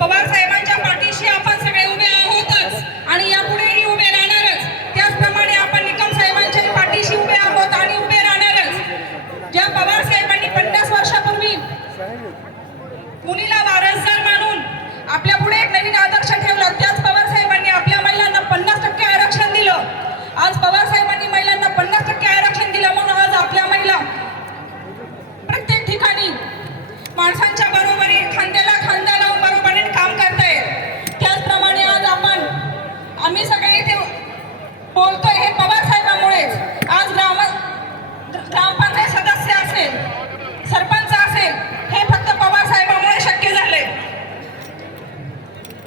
पवार साहेबांच्या पाठीशी आपण सगळे उभे आहोतच आणि यापुढेही उभे राहणारच. त्याचप्रमाणे आपण निकम साहेबांच्या पाठीशी उभे आहोत आणि उभे राहणारच. ज्या पवार साहेबांनी पन्नास वर्षापूर्वी मुलीला वारसदार मानून आपल्या पुढे एक नवीन आदर्श ठेवला त्याच पवार साहेबांनी आपल्या महिलांना पन्नास टक्के आरक्षण दिलं आज पवार साहेबांनी महिलांना पन्नास टक्के आरक्षण दिलं म्हणून आज आपल्या महिला प्रत्येक ठिकाणी माणसांच्या बरोबरी खांद्याला खांदा लावून बरोबरीने काम करतायत त्याचप्रमाणे आज आपण आम्ही सगळे इथे बोलतोय हे पवार साहेबांमुळेच आज ग्राम ग्रामपंचायत सदस्य असेल सरपंच असेल हे फक्त पवार साहेबांमुळे शक्य झाले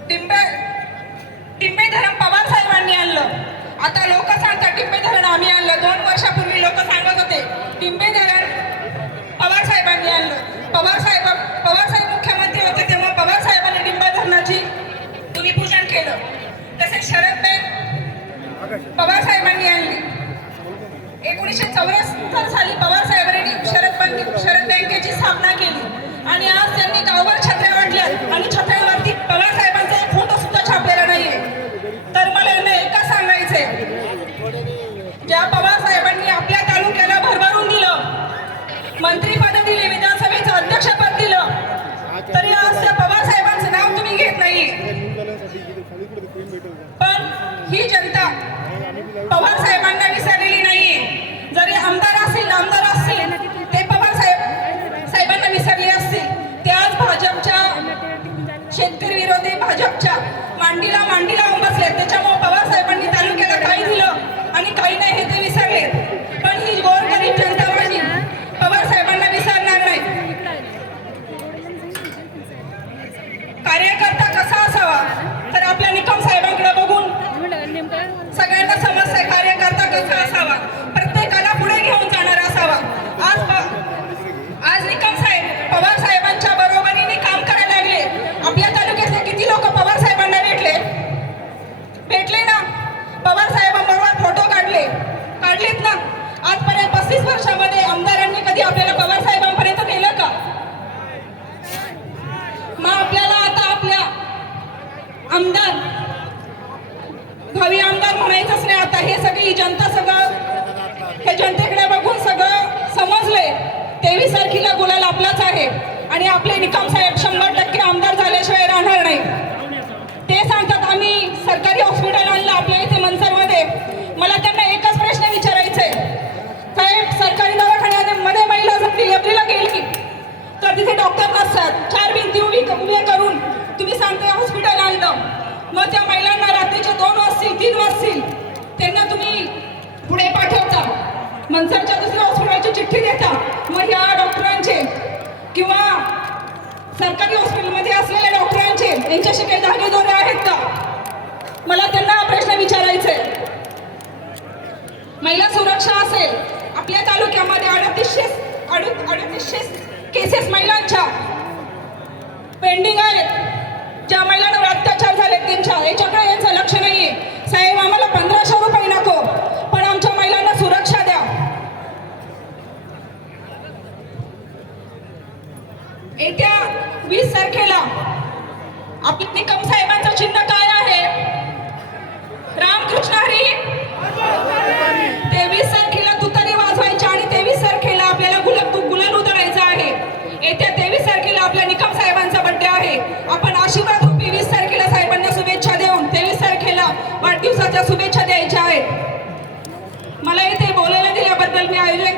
टिंबे टिंबे धरण पवार साहेबांनी आणलं आता लोक सांगतात टिंबे धरण आम्ही आणलं दोन वर्षापूर्वी लोक सांगत होते टिंबे धरण पवार साहेबांनी आणलं पवार साहेब पवार साहेब मुख्यमंत्री होते तेव्हा पवार साहेबांनी टिंबे धरणाची भूमिपूजन केलं तसेच शरद बँक पवार साहेबांनी आणली एकोणीसशे चौऱ्याहत्तर साली पवार साहेबांनी शरद बँक शरद बँकेची स्थापना केली. आणि आज त्यांनी गावभर छत्र्या वाटल्या. आणि छत्र्यांवरती पवार साहेबांचा एक फोटो सुद्धा छापलेला नाहीये. तर मला यांना एकच सांगायचंय. ज्या पवार साहेबांनी आपल्या तालुक्याला भरभरून दिलं मंत्रीपद दिले विधानसभेचं अध्यक्षपद दिलं तरी आज त्या पवार साहेबांचं नाव तुम्ही घेत नाही पण ही जनता असले त्याच्यामुळे पवार साहेबांनी तालुक्याला काही दिलं आणि काही नाही हे ते विसरले पण ही गोरगरीब जनता माझी पवार साहेबांना विसरणार नाही कार्यकर्ता कसा असावा तर आपल्या निकम साहेबांकडे बघून सगळ्यांना समजतंय कार्यकर्ता कसा असावा प्रत्येकाला पुढे घेऊन जाणारा असावा आज प- आज निकम साहेब पवार साहेबांच्या बरोबरीने काम करायला लागले आपल्या तालुक्यातले किती लोक पवार साहेबांना भेटले भेटले ना पवार साहेबांबरोबर फोटो काढले. काढलेत ना. आजपर्यंत पस्तीस वर्षामध्ये आमदारांनी कधी आपल्याला पवार साहेबांपर्यंत नेलं का? मग आपल्याला आता आपल्या आमदार भावी आमदार म्हणायचंच नाही आता हे सगळी जनता सगळं हे जनतेकडे बघून सगळं समजले तेवीस तारखेला गुलाल आपलाच आहे. आणि आपले निकम साहेब शंभर टक्के आमदार झाल्याशिवाय राहणार नाही. ते सांगतात आम्ही सरकारी हॉस्पिटल आणलं आपल्या इथे मनसरमध्ये मला त्यांना एकच प्रश्न विचारायचा आहे साहेब सरकारी दवाखान्यामध्ये महिला जर डिलिव्हरीला गेली तर तिथे डॉक्टर नसतात चार भिंती उभी उभे करून तुम्ही सांगते हॉस्पिटल आणलं मग त्या महिलांना रात्रीचे दोन वाजतील तीन वाजतील त्यांना तुम्ही पुढे पाठवता मनसरच्या दुसऱ्या हॉस्पिटलची चिठ्ठी देतात. मग ह्या डॉक्टरांचे किंवा सरकारी हॉस्पिटलमध्ये असलेल्या डॉक्टरांचे यांच्याशी काही धागेदोरे आहेत का? मला त्यांना हा प्रश्न विचारायचे आहे महिला सुरक्षा असेल आपल्या तालुक्यामध्ये अडतीसशे अडत अडतीसशे केसेस महिलांच्या पेंडिंग आहेत. वीस तारखेला आपल्या निकम साहेबांचं चिन्ह काय आहे? रामकृष्ण हरी. तेवीस तारखेला तुतारी वाजवायची आणि तेवीस तारखेला आपल्याला गुलाब गुलाल उधळायचा आहे. येत्या तेवीस तारखेला आपल्या निकम साहेबांचा बड्डे आहे. आपण आशीर्वाद रूपी वीस तारखेला साहेबांना शुभेच्छा देऊन तेवीस तारखेला वाढदिवसाच्या शुभेच्छा द्यायच्या आहेत. मला इथे बोलायला दिल्याबद्दल मी आयोजक